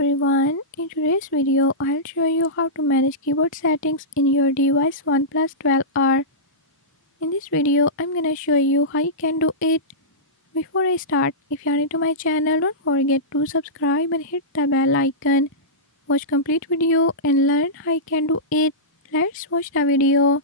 everyone, in today's video I'll show you how to manage keyboard settings in your device Oneplus 12R. In this video I'm gonna show you how you can do it. Before I start, if you are new to my channel, don't forget to subscribe and hit the bell icon. Watch complete video and learn how you can do it. Let's watch the video.